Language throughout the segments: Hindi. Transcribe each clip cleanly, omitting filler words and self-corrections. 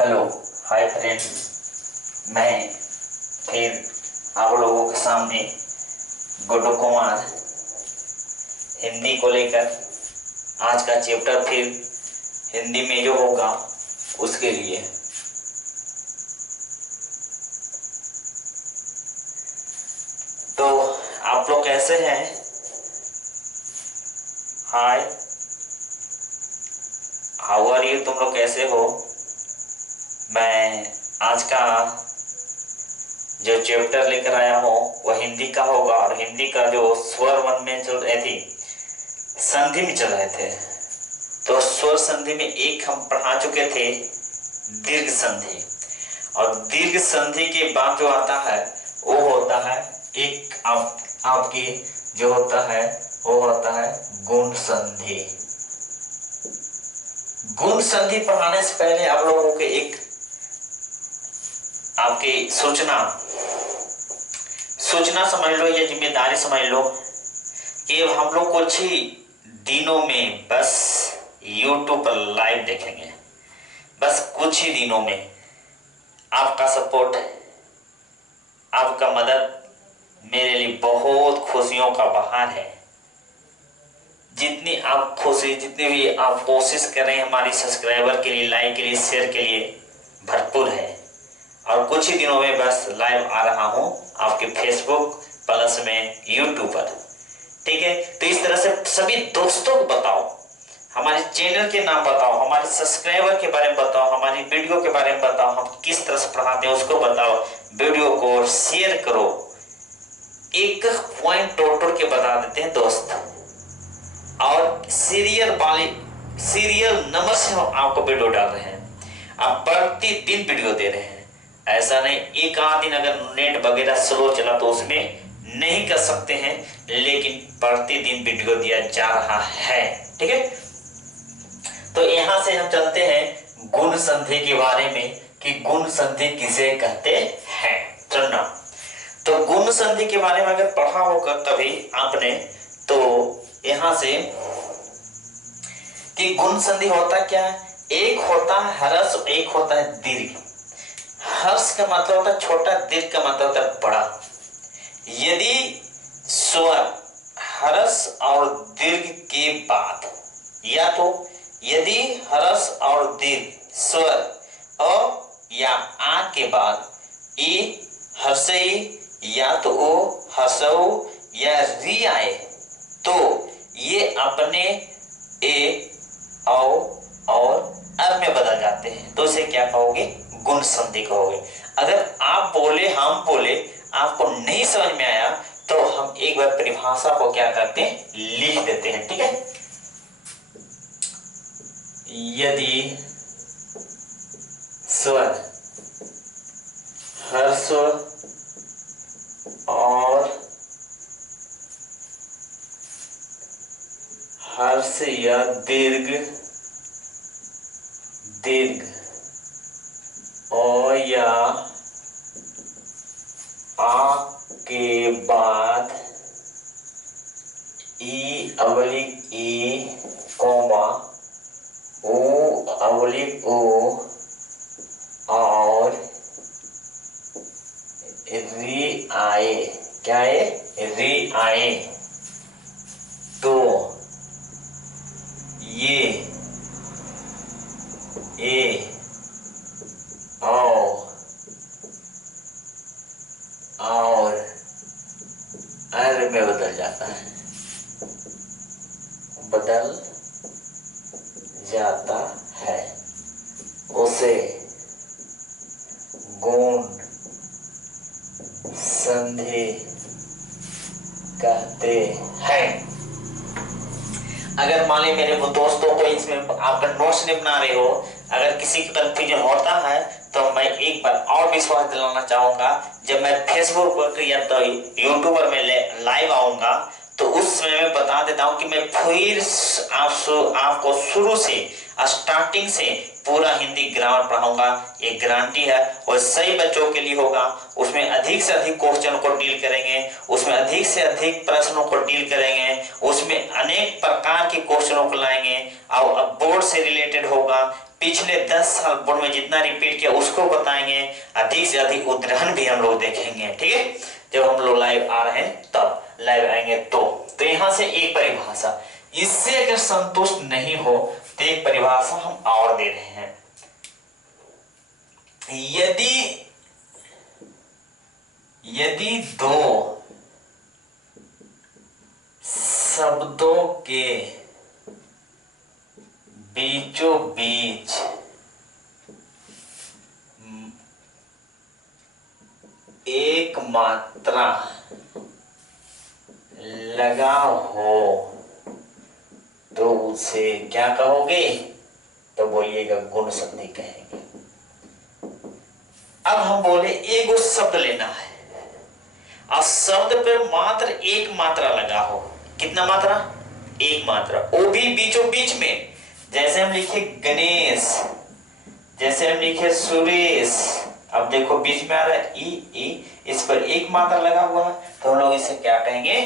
Hello, hi friend. मैं फिर आप लोगों के सामने गुड्डू कुमार हिंदी को लेकर आज का चैप्टर फिर हिंदी में जो होगा उसके लिए। तो आप लोग कैसे हैं? हाय, हाउ आर यू? तुम लोग कैसे हो? मैं आज का जो चैप्टर लेकर आया हूँ वह हिंदी का होगा और हिंदी का जो स्वर वन में चल रहे थे, संधि में चल रहे थे। तो स्वर संधि में एक हम पढ़ा चुके थे दीर्घ संधि, और दीर्घ संधि के बाद जो आता है वो होता है एक आपकी जो होता है वो होता है गुण संधि। गुण संधि पढ़ाने से पहले आप लोगों के एक आपकी सूचना समझ लो, ये जिम्मेदारी समझ लो कि हम लोग कुछ ही दिनों में बस YouTube पर लाइव देखेंगे। बस कुछ ही दिनों में आपका सपोर्ट, आपका मदद मेरे लिए बहुत खुशियों का बहार है। जितनी भी आप कोशिश कर रहे हैं हमारी सब्सक्राइबर के लिए, लाइक के लिए, शेयर के लिए, भरपूर है। और कुछ ही दिनों में बस लाइव आ रहा हूं आपके फेसबुक प्लस में यूट्यूब पर। ठीक है, तो इस तरह से सभी दोस्तों को बताओ, हमारे चैनल के नाम बताओ, हमारे सब्सक्राइबर के बारे में बताओ, हमारी वीडियो के बारे में बताओ, हम किस तरह से पढ़ाते हैं उसको बताओ, वीडियो को शेयर करो। एक पॉइंट तोड़ के बता देते हैं दोस्त, और सीरियल नंबर से हम आपको वीडियो डाल रहे हैं। आप प्रतिदिन वीडियो दे रहे हैं। ऐसा नहीं एक आध दिन अगर नेट वगैरह स्लो चला तो उसमें नहीं कर सकते हैं, लेकिन प्रतिदिन वीडियो दिया जा रहा है। ठीक है, तो यहां से हम चलते हैं गुण संधि के बारे में कि गुण संधि किसे कहते हैं। सुनना, तो गुण संधि के बारे में अगर पढ़ा होगा कभी आपने, तो यहां से कि गुण संधि होता क्या है। एक होता है ह्रस्व, एक होता है दीर्घ। हर्ष का मतलब होता है छोटा, दीर्घ का मतलब होता है बड़ा। यदि स्वर हर्ष और दीर्घ के बाद, या तो यदि हर्ष और दीर्घ स्वर अ या आ के बाद ई हर्षई या तो ओ हर्षऊ या री आए, तो ये अपने ए औ और अर में बदल जाते हैं। तो इसे क्या कहोगे? गुण संधि कहोगे। अगर आप बोले, हम बोले, आपको नहीं समझ में आया तो हम एक बार परिभाषा को क्या करते हैं, लिख देते हैं। ठीक है, यदि स्वर हर्ष और हर्ष या दीर्घ ओ या आ के बाद ई अवलिक ई कौमा ओ अवलिक ओ और री आए, क्या है? री आए, तो ये ए और अर में बदल जाता है, उसे गुण संधि कहते हैं। अगर मान लीजिए मेरे दोस्तों को इसमें आप नोट्स नहीं बना रहे हो, अगर किसी की कंफ्यूजन होता है तो मैं एक बार और विश्वास दिलाना चाहूंगा, जब मैं फेसबुक पर या तो यूट्यूब पर मैं लाइव आऊंगा तो उस समय मैं बता देता हूं कि मैं फिर आपको शुरू से, स्टार्टिंग से पूरा हिंदी ग्रामर पढ़ाऊंगा, ये गारंटी है। और सही बच्चों के लिए होगा, उसमें अधिक से अधिक क्वेश्चन को डील करेंगे, उसमें अधिक से अधिक प्रश्नों को डील करेंगे, उसमें अनेक प्रकार के क्वेश्चनों को लाएंगे और अब बोर्ड से रिलेटेड होगा। पिछले 10 साल बोर्ड में जितना रिपीट किया उसको बताएंगे, अधिक से अधिक उदाहरण भी हम लोग देखेंगे। ठीक है, जब हम लोग लाइव आ रहे हैं तब लाइव आएंगे तो यहां से एक परिभाषा, इससे अगर संतुष्ट नहीं हो तो एक परिभाषा हम और दे रहे हैं। यदि दो शब्दों के बीचों बीच एक मात्रा लगा हो तो उसे क्या कहोगे? तो बोलिएगा गुण संधि कहेंगे। अब हम बोले एक शब्द लेना है और शब्द पे मात्र एक मात्रा लगा हो। कितना मात्रा? एक मात्रा, वो भी बीचों बीच में। जैसे हम लिखे गणेश, जैसे हम लिखे सुरेश, अब देखो बीच में आ रहा है ई, इस पर एक मात्रा लगा हुआ है तो हम लोग इसे क्या कहेंगे?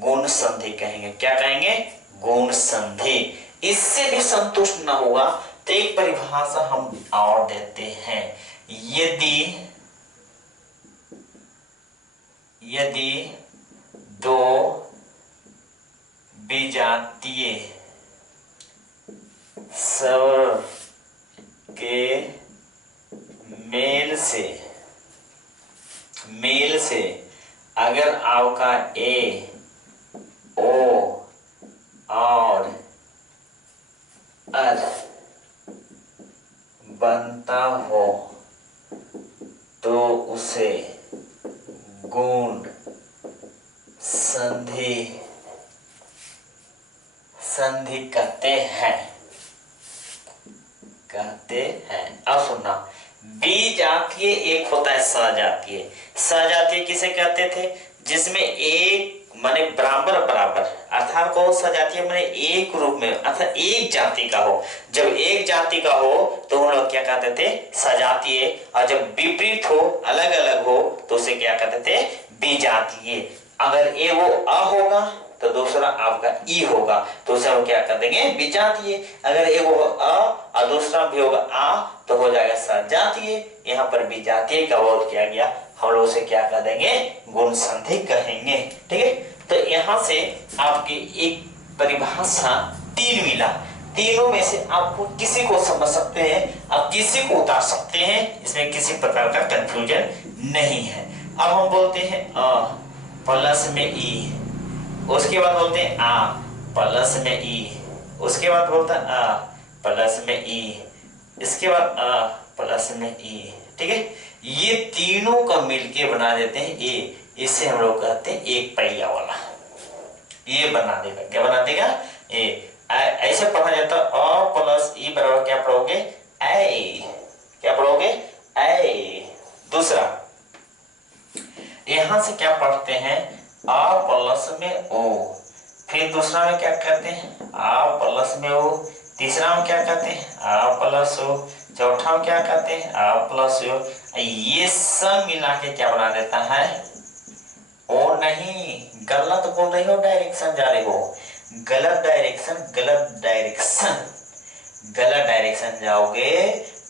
गुण संधि कहेंगे। क्या कहेंगे? गुण संधि। इससे भी संतुष्ट ना हुआ तो एक परिभाषा हम और देते हैं। यदि दो विजातीय स्वर के मेल से अगर आपका ए, ओ और अर बनता हो तो उसे गुण संधि कहते हैं। अब सुनना, बीजातीय एक होता है सजातीय। सजातीय किसे कहते थे? जिसमें एक माने बराबर अर्थात को सजातीय माने एक रूप में अर्थात एक जाति का हो। जब एक जाति का हो तो हम लोग क्या कहते थे? सजातीय। और जब विपरीत हो, अलग अलग हो तो उसे क्या कहते थे? विजातीय। अगर ए वो अ होगा तो दूसरा आपका ई होगा तो उसे हम क्या कर देंगे? विजातीय। अगर एक वो अ और दूसरा भी होगा आ तो हो जाएगा सजातीय। यहाँ पर विजातीय का बोध किया गया, हम लोग उसे क्या कर देंगे? गुण संधि कहेंगे। ठीक है, तो यहाँ से आपकी एक परिभाषा 3 मिला। तीनों में से आपको किसी को समझ सकते हैं, आप किसी को उतार सकते हैं, इसमें किसी प्रकार का कंफ्यूजन नहीं है। अब हम बोलते हैं अ प्लस में ई, उसके बाद बोलते हैं आ प्लस में ई, उसके बाद बोलता है आ प्लस में ई, इसके बाद आ प्लस में ई। ठीक है, ये तीनों का मिलके बना देते हैं ए। इसे हम लोग कहते हैं एक पहिया वाला। ये बना देगा, क्या बना देगा? ए। ऐसे पढ़ा जाता अ प्लस ई बराबर क्या पढ़ोगे? ए। क्या पढ़ोगे? ए। दूसरा यहां से क्या पढ़ते हैं? आ प्लस में ओ। फिर दूसरा में क्या करते हैं? आ प्लस में ओ। तीसरा में क्या करते हैं? आ प्लस ओ। चौथा में क्या करते हैं? आ प्लस ओ। ये सब मिला के क्या बना देता है? ओ नहीं, गलत बोल रही हो, डायरेक्शन जा रही हो। गलत डायरेक्शन जाओगे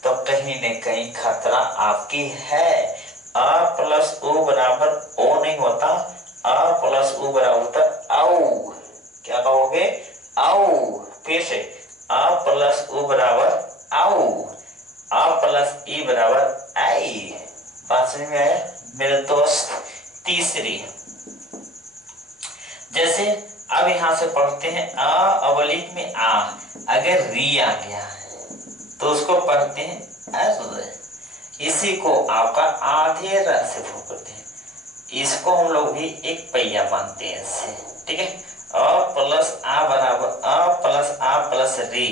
तो कहीं न कहीं खतरा आपकी है। आ प्लस ओ बराबर ओ नहीं होता, आ प्लस ओ बराबर होता आओ। क्या कहोगे? आओ। फिर से आ प्लस ओ बराबर आओ, आ प्लस ई बराबर आई। बात समझ में आया मेरे दोस्त? तीसरी, जैसे अब यहां से पढ़ते हैं आ अवलिक में आ, अगर री आ गया तो उसको पढ़ते हैं अर। इसी को आपका आधे र से पढ़ते हैं। इसको हम लोग भी एक पहिया मानते हैं इससे। ठीक है, अ प्लस आ बराबर अ प्लस आ प्लस री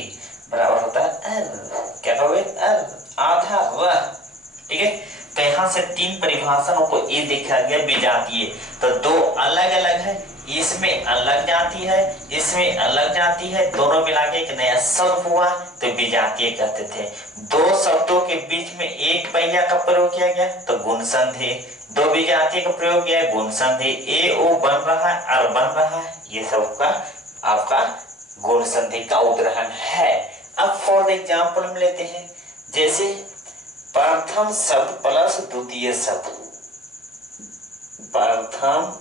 बराबर होता है अर। क्या कहोगे? अर, आधा र। ठीक है, तो यहां से 3 परिभाषाओं को ये देखा गया विजातीय। तो 2 अलग अलग है, इसमें अलग जाती है, इसमें अलग जाती है, दोनों मिला के एक नया शब्द हुआ तो विजातीय कहते थे। दो शब्दों के बीच में एक पहिया का प्रयोग किया गया तो गुण संधि, दो विजातीय का प्रयोग किया गुण संधि, ए ओ बन रहा है और बन रहा है, ये सब का आपका गुण संधि का उदाहरण है। अब फॉर एग्जाम्पल हम लेते हैं, जैसे प्रथम शब्द प्लस द्वितीय शब्द, प्रथम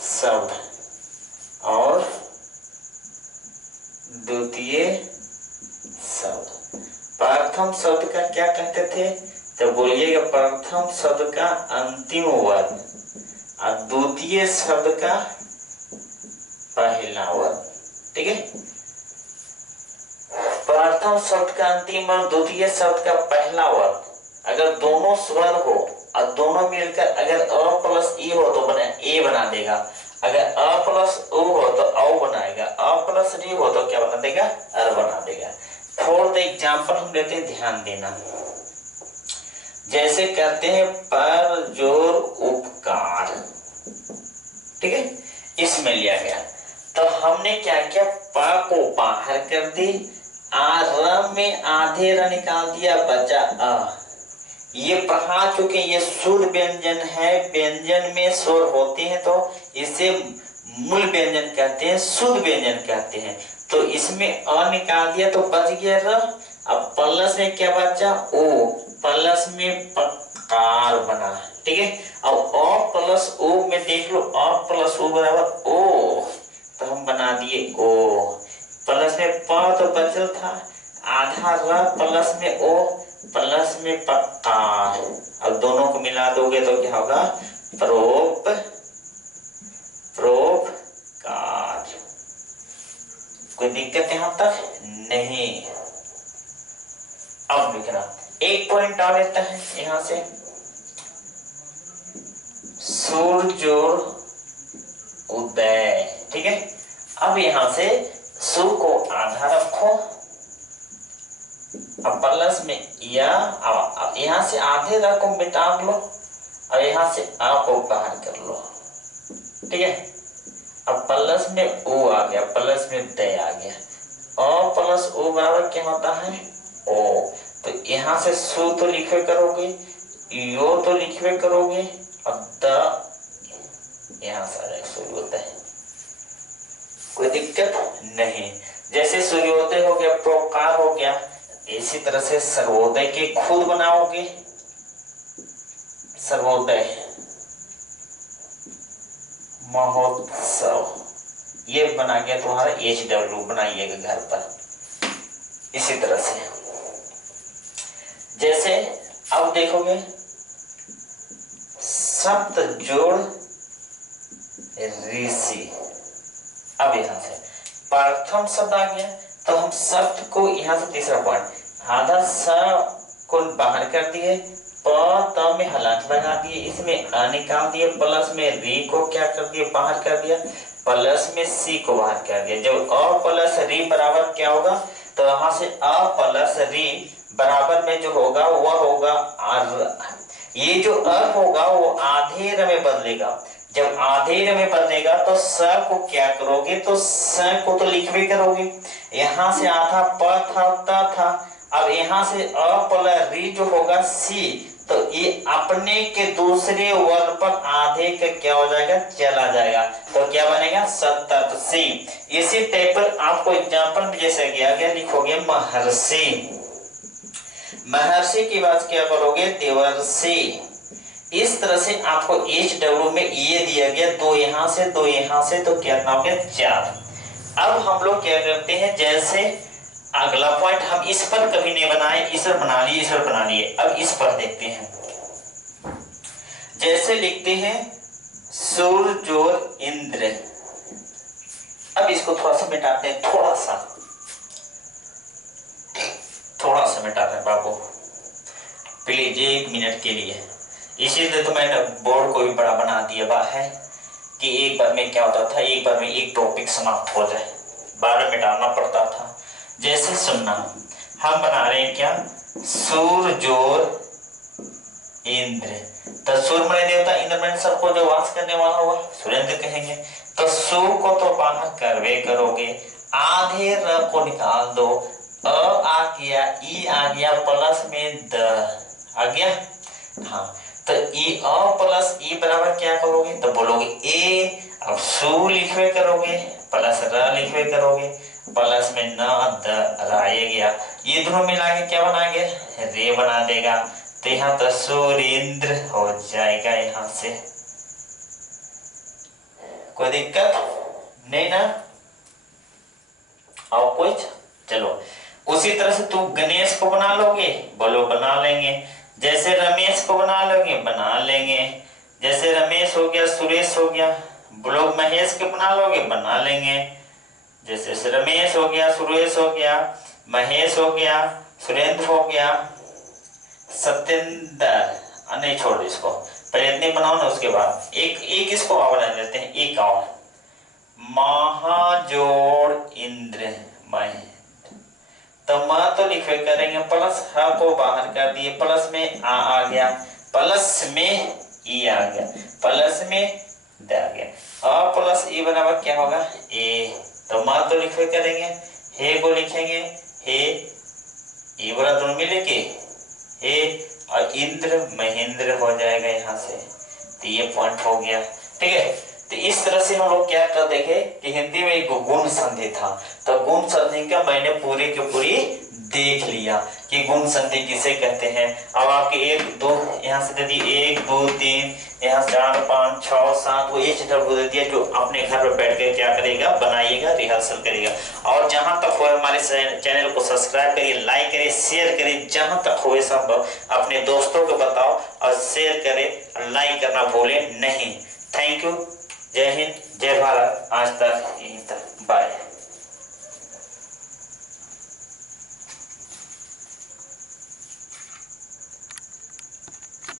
शब्द और द्वितीय शब्द। प्रथम शब्द का क्या कहते थे, तो बोलिएगा प्रथम शब्द का अंतिम वर्ण और द्वितीय शब्द का पहला वर्ण। ठीक है, प्रथम शब्द का अंतिम और द्वितीय शब्द का पहला वर्ण अगर दोनों स्वर हो और दोनों मिलकर अगर अ प्लस ई हो तो बने ए बना देगा, अगर अ प्लस उ हो तो औ बनाएगा, अ प्लस री हो तो क्या बना देगा, अर बना देगा। फॉर द एग्जाम्पल हम लेते हैं, ध्यान देना, जैसे कहते हैं पर जोर उपकार, ठीक है, इसमें लिया गया तो हमने क्या किया, प को बाहर कर दी, र में आधे र निकाल दिया, बचा अ। ये पढ़ा चुके, ये शुद्ध व्यंजन है, व्यंजन में स्वर होते हैं तो इसे मूल व्यंजन कहते हैं, शुद्ध व्यंजन कहते हैं। तो इसमें अ निकाल दिया तो बच गया र, अब प्लस में क्या बचा, ओ, प्लस में पकार बना, ठीक है। अब अ प्लस ओ में देख लो, अ प्लस ओ बराबर ओ, तो हम बना दिए ओ, प्लस में प तो बचल था, आधा र प्लस में ओ प्लस में पकार, अब दोनों को मिला दोगे तो क्या होगा, प्रोप प्रोपकार। कोई दिक्कत यहां तक नहीं। अब लिखना, एक पॉइंट आ लेता है यहां से, सूर्योर उदय, ठीक है। अब यहां से सु को आधा रखो, अब प्लस में या, अब यहां से आधे र को मिटा लो और यहां से आ को बाहर कर लो, ठीक है। अब प्लस में ओ आ गया, प्लस में द आ गया, अ प्लस ओ बराबर क्या होता है, ओ। तो यहां से सु तो लिखे करोगे, यो तो लिखे करोगे, अब द यहां से आ जाएगा, सूर्योदय। कोई दिक्कत नहीं। जैसे सूर्योदय हो गया, प्रोपकार हो गया, इसी तरह से सर्वोदय के खुद बनाओगे, सर्वोदय महोत्सव, ये बना गया तुम्हारा HW, बनाइएगा घर पर। इसी तरह से जैसे अब देखोगे सप्त जोड़ ऋषि, अब यहां से प्रथम शब्द आ गया तो हम शब्द को यहां से तीसरा पॉइंट, आधा स को बाहर कर दिए, प त में हलात लगा दिए, इसमें अ निकाल दिए, प्लस में री को क्या कर दिया, बाहर कर दिया, प्लस में सी को बाहर कर दिया। जब अ प्लस री बराबर क्या होगा, तो वहां से अ प्लस री बराबर में जो होगा वह होगा आर। ये जो अ होगा वो आधे र में बदलेगा, जब आधे र में बदलेगा तो स को क्या करोगे, तो स को तो लिखवे करोगे, यहां से आधा प था त था, अब यहां से अ प्लस री जो होगा सी, तो ये अपने के दूसरे वर्ण पर आधे का क्या हो जाएगा, चला जाएगा, तो क्या बनेगा, सतत सी। इसी टाइप पर आपको एग्जांपल में जैसे किया गया, लिखोगे महर्षि, महर्षि की बात क्या करोगे, देवर्षि। इस तरह से आपको HW में ये दिया गया, दो यहां से दो यहां से, तो क्या हो गया, 4। अब हम लोग क्या करते हैं, जैसे अगला पॉइंट हम इस पर कभी नहीं बनाए, इस पर बना लिए, इस पर बना लिए, अब इस पर देखते हैं। जैसे लिखते हैं सूर्य और इंद्र, अब इसको थोड़ा सा मिटाते हैं, थोड़ा सा मिटाते हैं बाबू, प्लीज 1 मिनट के लिए। इसीलिए तो मैंने बोर्ड को भी बड़ा बना दिया है कि एक बार में क्या होता था, एक बार में एक टॉपिक समाप्त हो जाए, बार मिटाना पड़ता था। जैसे सुनना, हम बना रहे हैं क्या, सूर्य और इंद्र। तो सूर्य देवता इंद्र में सर को जो वास करने वाला हुआ सुरेंद्र कहेंगे। तो सु को तो बाहर करवे करोगे, आधे र को निकाल दो, अ आ गया, ई आ गया, प्लस में द आ गया। हाँ, तो ई अ प्लस ई बराबर क्या करोगे, तो बोलोगे ए। अब सु लिखवे करोगे, प्लस र लिखवे करोगे, प्लस में न द आए गया, ये दोनों मिला के क्या बना गया, रे बना देगा। तो यहाँ तो सुरेंद्र हो जाएगा यहाँ से। कोई दिक्कत नहीं ना? और कुछ? चलो उसी तरह से तू गणेश को बना लोगे, बोलो बना लेंगे। जैसे रमेश को बना लोगे, बना लेंगे। जैसे रमेश हो गया, सुरेश हो गया, बोलो महेश के बना लोगे, बना लेंगे। जैसे रमेश हो गया, सुरेश हो गया, महेश हो गया, सुरेंद्र हो गया, सत्येंद्र, नहीं छोड़ दो इसको, पहले इतने बनाओ ना, उसके बाद एक एक इसको और बना लेते हैं, एक और, महाजोड़ इंद्र महेंद्र। तो मां तो लिखे करेंगे, प्लस ह को बाहर कर दिए, प्लस में आ गया, प्लस में ई आ गया, प्लस में द आ गया, अ प्लस ई बराबर क्या होगा, ए। तो मां तो लिखे करेंगे, हे को लिखेंगे, हे ई बराबर दोनों मिले के हे, और इंद्र महेंद्र हो जाएगा यहाँ से। तो ये पॉइंट हो गया, ठीक है। तो इस तरह से हम लोग क्या कर देखे कि हिंदी में एक गुण संधि था, तो गुण संधि का मैंने पूरी की पूरी देख लिया कि गुण संधि किसे कहते हैं। अब आपके एक दो यहाँ से दे दी, 1 2 3 यहाँ 4 5 6 7 वो एक डब्ल्यू दे दिया, जो अपने घर पर बैठ कर क्या करेगा, बनाइएगा, रिहर्सल करेगा। और जहां तक हो हमारे चैनल को सब्सक्राइब करिए, लाइक करिए, शेयर करिए, जहां तक हो संभव अपने दोस्तों को बताओ और शेयर करें, लाइक करना भूलें नहीं। Thank you. जय हिंद, जय भारत। आज तक।